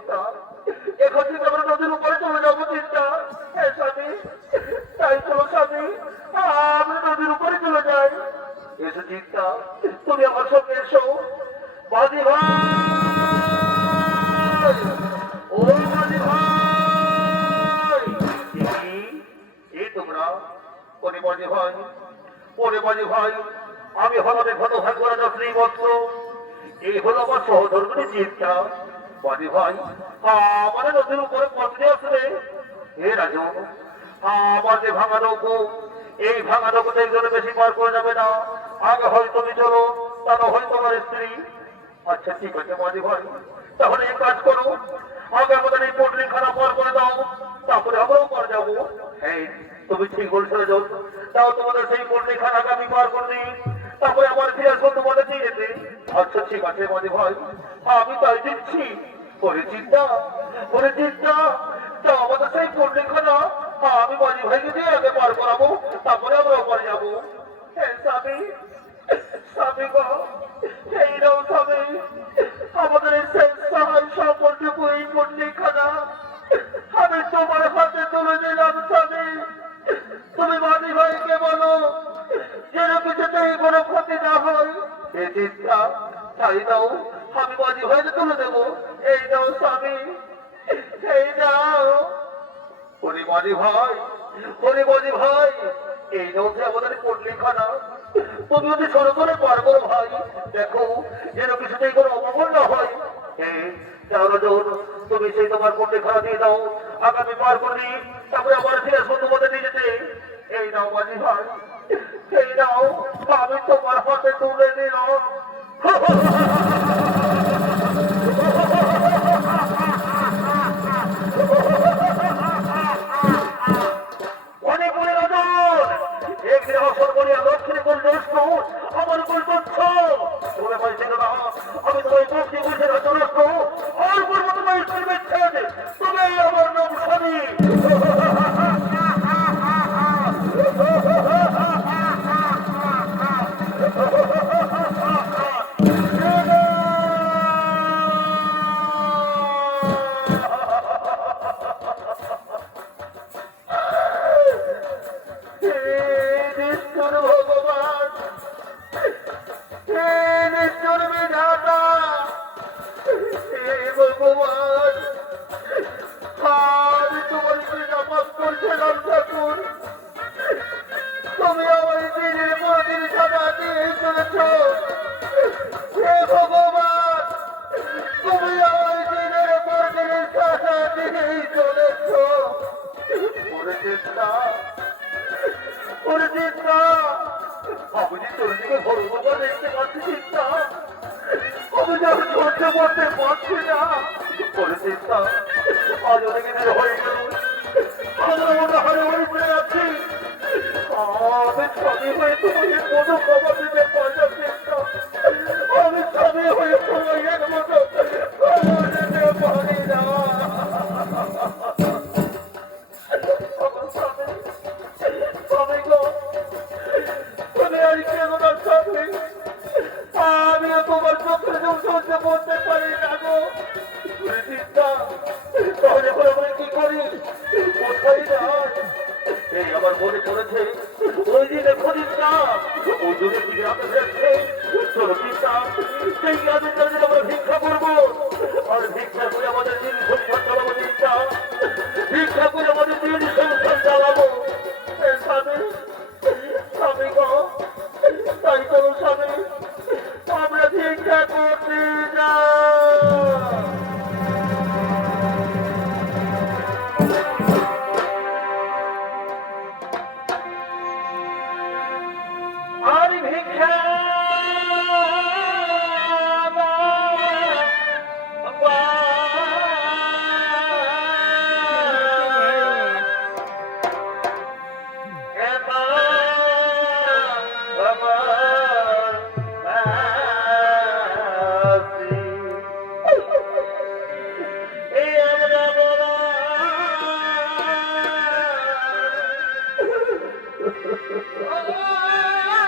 চিন্তা এখন থেকে আমরা নদীর উপরে চলে যাবো চিন্তা। হ্যাঁ স্বামী, তাই চলো স্বামী, আমরা নদীর উপরে চলে যাই। এসো চিন্তা, তুমি আমার সঙ্গে এসো। বাজি ভাই, ও বাজি ভাই, এই তোমরা ওরে বাজি ভাই, ওরে বাজি ভাই, আমি হলামে ঘন ভাগ করা শ্রীবৎস, এই হলো আমার সহধর্মিনী চিন্তা। বাজি ভাই, আমার নদীর উপরে পথে আসলে হে রাজু, আমার যে ভাঙা নৌকো, এই ভাঙা নৌকোতে একজনে বেশি পার করে যাবে না। আগে হয় তুমি চলো, তারও হয় তোমার স্ত্রী। আচ্ছা ঠিক আছে বাজি ভাই, তাহলে এই কাজ করো, আগে আমাদের এই পোল্ট্রি খানা পার করে দাও, তারপরে আমরাও পার যাবো। হ্যাঁ তুমি ঠিক বলছো যাও, তাও তোমাদের সেই পোল্ট্রি খানাকে আমি পার করে দিই, তারপরে আমার ফিরে আসবো তোমাদের দিয়ে যেতে। আচ্ছা ঠিক আছে বাজি ভাই, আমি তাই দিচ্ছি। ওরে চিন্তা, ওরে চিন্তা, তা আমাদের সেই পোল্ট্রি খানা আমি বাজি ভাইকে দিয়ে আগে পার করাবো, তারপরে আমরাও পার যাবো। হ্যাঁ স্বামী, স্বামী গো, এই নাও স্বামী, আমাদের এই শেষ সহায় সম্পর্কটুকু এই পোল্ট্রি খানা আমি তোমার হাতে তুলে দিলাম স্বামী। তুমি বাজি ভাইকে বলো যেন কিছুতেই কোনো ক্ষতি না হয়। এই চিন্তা তাই দাও, আমি বাজি ভাইকে তুলে দেবো। এই নাও স্বামী, এই নাও। ওরে বাজি ভাই, ওরে বাজি ভাই, এই নাও যে আমাদের পোল্ট্রি খানা, তুমি যদি সরো করে পার করো ভাই, দেখো যেন কিছুতেই কোনো অপমান না হয়। হ্যাঁ তাহলে যখন তুমি সেই তোমার পোল্ট্রি খানা দিয়ে দাও, আগামী পার করে দিই, তারপরে আবার ফিরে আসবো তোমাদের নিয়ে যেতে। এই নাও বাজি ভাই, এই নাও, আমি তোমার হাতে তুলে দিলাম। অনেক বলে নজর এক গ্রহ সর্বনিয়া দক্ষিণে কোন দোষ আমার কোন তথ্য তোমরা বলছিল না, আমি তোমায় মুক্তি বুঝে রচনাস্ত আর পূর্ব তোমায় শুভেচ্ছেন, তুমি আমার নাম স্বামী। ভগবান, ভগবান, আমি তোমার নামাজ করছিলাম ঠাকুর, তুমি আমার দিনের পর দিন সাদা দিয়ে চলেছ। হে ভগবান, তুমি আমার দিনের পর দিন সাদা দিয়েই চলেছ। ওরে চিন্তা, ওরে চিন্তা, আমি যে তোর দিকে ভগবান দেখতে পাচ্ছি চিন্তা, আমি যেন সহ্য করতে পারছি না। ওরে চিন্তা, আজ অনেক দিন হয়ে গেল, আজ আমরা হারে হয়ে পড়ে আছি, আমি স্বামী হয়ে তোমাকে কোনো খবর দিতে পারলাম চিন্তা, আমি স্বামী হয়ে তোমার মতো খবর দিতে পারি না। আমিও তোমার চোখে সহ্য করতে পারি না গো চিন্তা, তাহলে আমরা কি করি, কোথায় যাই? এই আমার মনে পড়েছে ওই দিনে খরিদ্দা ওই জনের দিকে আমরা যাচ্ছে, চলো চিন্তা সেই গ্রামের কাছে আমরা ভিক্ষা করবো, আর ভিক্ষা করে আমাদের দিন সংসার চালাবো চিন্তা, ভিক্ষা করে আমাদের দিন সংসার চালাবো। স্বামী, স্বামী গো, তাই করো স্বামী, আমরা ভিক্ষা করতে যাই। আর ভিক্ষা Oh